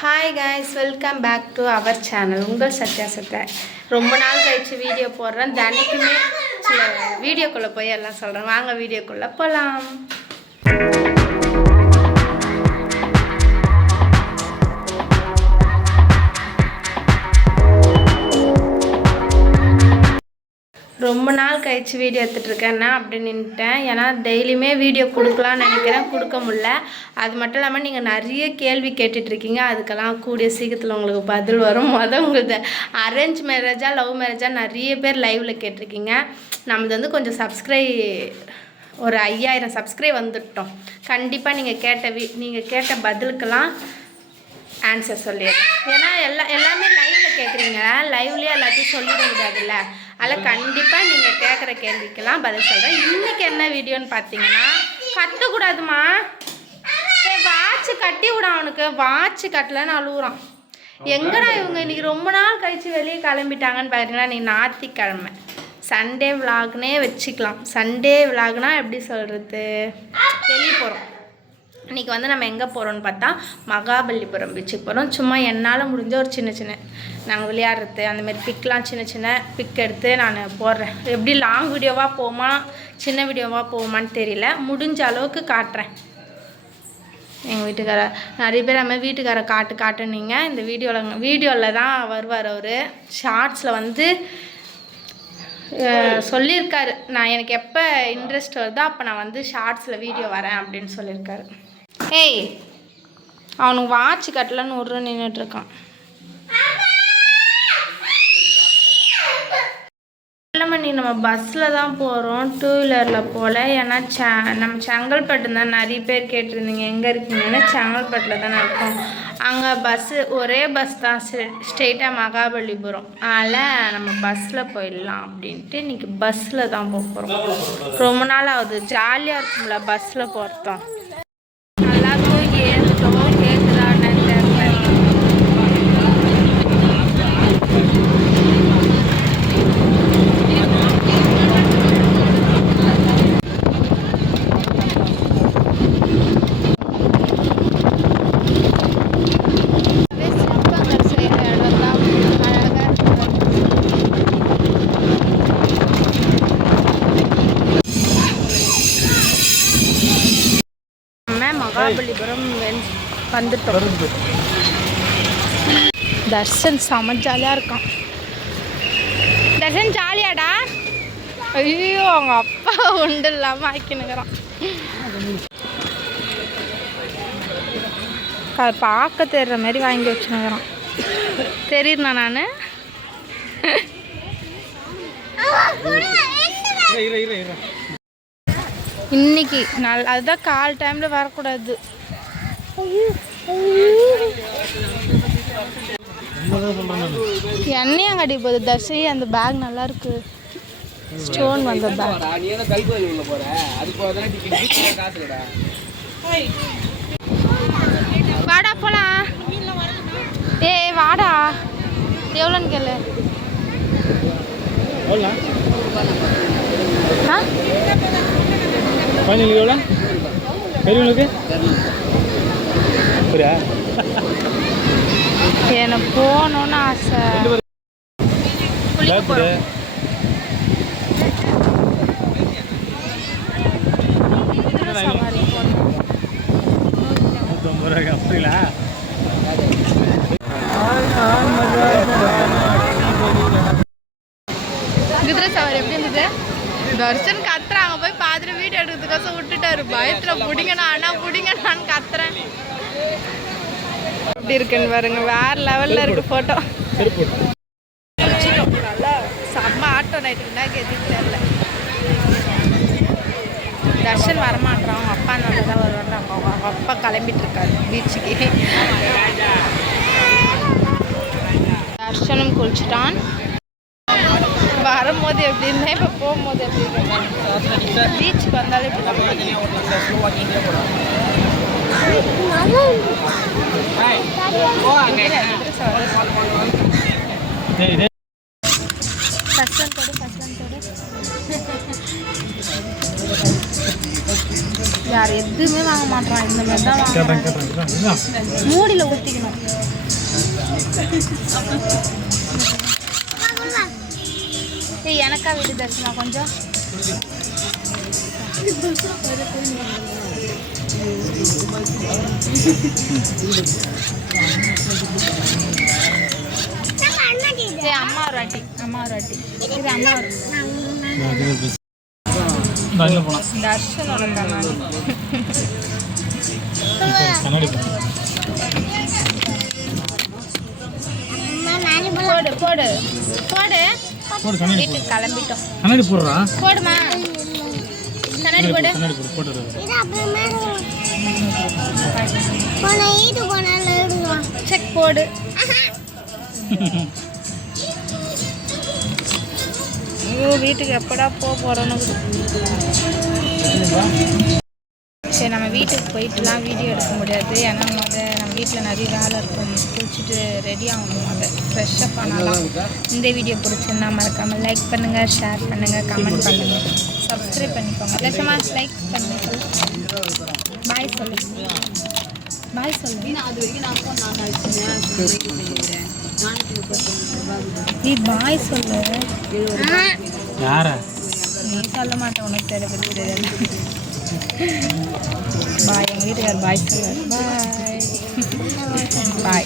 Hi guys welcome back to our channel உங்கள் சத்யா சத்யா. ரொம்ப நாள் கழிச்சு வீடியோ போடுறேன். தினைக்குமே சில வீடியோக்குள்ளே போய் எல்லாம் சொல்கிறேன் வாங்க வீடியோக்குள்ளே போகலாம் ரொம்ப கழிச்சு வீடியோ எடுத்துகிட்டு இருக்கேன்னா அப்படி ஏன்னா டெய்லியுமே வீடியோ கொடுக்கலான்னு நினைக்கிறேன். கொடுக்க முடில அது மட்டும் இல்லாமல் நீங்கள் நிறைய கேள்வி கேட்டுட்ருக்கீங்க அதுக்கெல்லாம் கூடிய சீக்கிரத்தில் உங்களுக்கு பதில் வரும். மொதல் உங்களுக்கு அரேஞ்ச் மேரேஜாக லவ் மேரேஜாக நிறைய பேர் லைவில் கேட்டிருக்கீங்க. நம்மளது வந்து கொஞ்சம் சப்ஸ்கிரை ஒரு ஐயாயிரம் சப்ஸ்கிரைப் வந்துட்டோம். கண்டிப்பாக நீங்கள் கேட்ட வீ நீங்கள் கேட்ட பதிலுக்கெல்லாம் ஆன்சர் சொல்லிடுறேன். ஏன்னா எல்லா எல்லாமே லைவ் கேட்குறீங்க லைவ்லேயே எல்லாத்தையும் சொல்லிட முடியாதுல்ல? அதில் கண்டிப்பாக நீங்கள் கேட்குற கேள்விக்கெல்லாம் பதில் சொல்கிறேன் இன்றைக்கி என்ன வீடியோன்னு பார்த்தீங்கன்னா கட்டக்கூடாதுமா சரி வாட்ச் கட்டி விட அவனுக்கு. வாட்ச் கட்டலன்னு அழுகுறான் எங்கடா இவங்க இன்னைக்கு ரொம்ப நாள் கழித்து வெளியே கிளம்பிட்டாங்கன்னு பார்த்தீங்கன்னா நீ ஞாயிற்றுக்கிழமை. சண்டே விலாக்னே வச்சுக்கலாம். சண்டே விலாக்னா எப்படி சொல்கிறது வெளியே போகிறோம் இன்றைக்கி வந்து நம்ம எங்கே போகிறோம்னு பார்த்தா மகாபலிபுரம் பீச்சுக்கு போகிறோம் சும்மா என்னால் முடிஞ்ச ஒரு சின்ன சின்ன நாங்கள் விளையாடுறது அந்தமாரி பிக்லாம் சின்ன சின்ன பிக் எடுத்து நான் போடுறேன். எப்படி லாங் வீடியோவாக போகுமா சின்ன வீடியோவாக போகுமான்னு தெரியல. முடிஞ்ச அளவுக்கு காட்டுறேன். எங்கள் வீட்டுக்கார நிறைய பேர் நம்ம வீட்டுக்கார காட்டு காட்டுனீங்க. இந்த வீடியோவில் வீடியோவில் தான் வருவார் அவர். ஷார்ட்ஸில் வந்து சொல்லியிருக்காரு. நான் எனக்கு எப்போ இன்ட்ரெஸ்ட் வருதோ அப்போ நான் வந்து ஷார்ட்ஸில் வீடியோ வரேன் அப்படின்னு சொல்லியிருக்காரு. ஏய் அவனுக்கு வாட்ச் கட்டலன்னு ஒரு நின்றுட்டுருக்கான் மணி நம்ம பஸ்ஸில் தான் போகிறோம் டூ வீலரில் போகல ஏன்னா ச நம்ம செங்கல்பட்டு தான் நிறைய பேர் கேட்டிருந்தீங்க எங்கே இருக்கீங்கன்னா. செங்கல்பட்டில் தான் இருக்கோம். அங்கே பஸ்ஸு ஒரே பஸ் தான் ஸ்ட்ரெயிட்டாக மகாபலிபுரம். அதனால் நம்ம பஸ்ஸில் போயிடலாம் அப்படின்ட்டு இன்றைக்கி பஸ்ஸில் தான் போக போகிறோம் ரொம்ப நாள் ஆகுது. ஜாலியாக இருக்கும்ல பஸ்ஸில் போகிறதான் மகாபலிபுரம் வந்துட்டோம் தர்ஷன் செம ஜாலியாக இருக்கான். தர்ஷன் ஜாலியாடா ஐயோ அவங்க அப்பா உண்டு இல்லாமல் ஆக்கினுக்கிறான். அது பார்க்க தெரிற மாதிரி வாங்கி வச்சுனுக்கிறான். தெரியுதுண்ணா நான்? இன்னைக்கு நாள் அதுதான் கால் டைமில் வரக்கூடாது. எண்ணெயும் கட்டி போகுது. தர்ஷி அந்த பேக் நல்லா இருக்கு. ஸ்டோன் வந்த பேக் வாடா போலாம். ஏய் வாடா. எவ்வளோன்னு கேளு. ஆ? குழந்தைங்களுக்கு எவ்வளோ பெரியவங்களுக்கு? புரியா எனக்கு போகணுன்னு ஆசை. அப்படிங்களா? குதிரை சவாரி எப்படி இருந்தது? தர்ஷன் கத்துறாங்க போய் பார்த்துட்டு வீடியோ எடுக்கிறதுக்கோசம் விட்டுட்டாரு. பயத்துல புடிங்கண்ணா அண்ணா புடிங்கண்ணான்னு கத்துறேன். எப்படி இருக்குன்னு பாருங்க வேற லெவல்ல இருக்கு போட்டோ செம்ம ஆட்டோ நைட் இருந்தாக்க எதுவும் தெரியல. தர்ஷன் வரமாட்டான் அவங்க அப்பா நல்லா தான் வருவாங்க அவங்க அப்பா கிளம்பிட்டு இருக்காரு பீச்சுக்கு தர்ஷனும் குளிச்சுட்டான். வரும்போது எப்படி இருந்தேன் இப்போ போகும்போது எப்படி இருக்கேன் பீச்சுக்கு வந்தாலே இப்படி தான் டேய் டேய் ஃபஸ்ட் தொடு ஃபஸ்ட் யார் எதுவுமே வாங்க மாட்டான் இந்த மாதிரி தான் கேட்டேன் மூடியில் ஊற்றிக்கணும் ஏய் எனக்கா வீடு தரிசனா கொஞ்சம். ஏய், அம்மா ஒரு அம்மா இது அம்மா தர்ஷனோட கண்ணாடி போடு போடு. போடு. வீட்டுக்கு கிளம்பிட்டோம். கண்ணாடி போடுறா. போடுமா? கண்ணாடி போடு. கண்ணாடி போடு போட்டு செக் போடு. ஐயோ வீட்டுக்கு எப்படா போக போகிறோன்னு சரி நம்ம வீட்டுக்கு போயிட்டுலாம் வீடியோ எடுக்க முடியாது. ஏன்னா முத நம்ம வீட்டில் நிறைய வேலை இருக்கும். குளிச்சுட்டு ரெடி ஆகணும். முத ஃப்ரெஷ்ஷப் பண்ணலாம். இந்த வீடியோ பிடிச்சிருந்தா மறக்காமல் லைக் பண்ணுங்கள் ஷேர் பண்ணுங்கள் கமெண்ட் பண்ணுங்கள் சப்ஸ்கிரைப் பண்ணிக்கோங்க. தசமா லைக் பண்ணுங்க. பாய் சொல்லு. பாய் சொல்லு. நீ பாய் சொல்லு. யாரா? நீ சொல்ல மாட்டேன். உனக்கு บายอย่างนี้เดือนบายเกิดบายบาย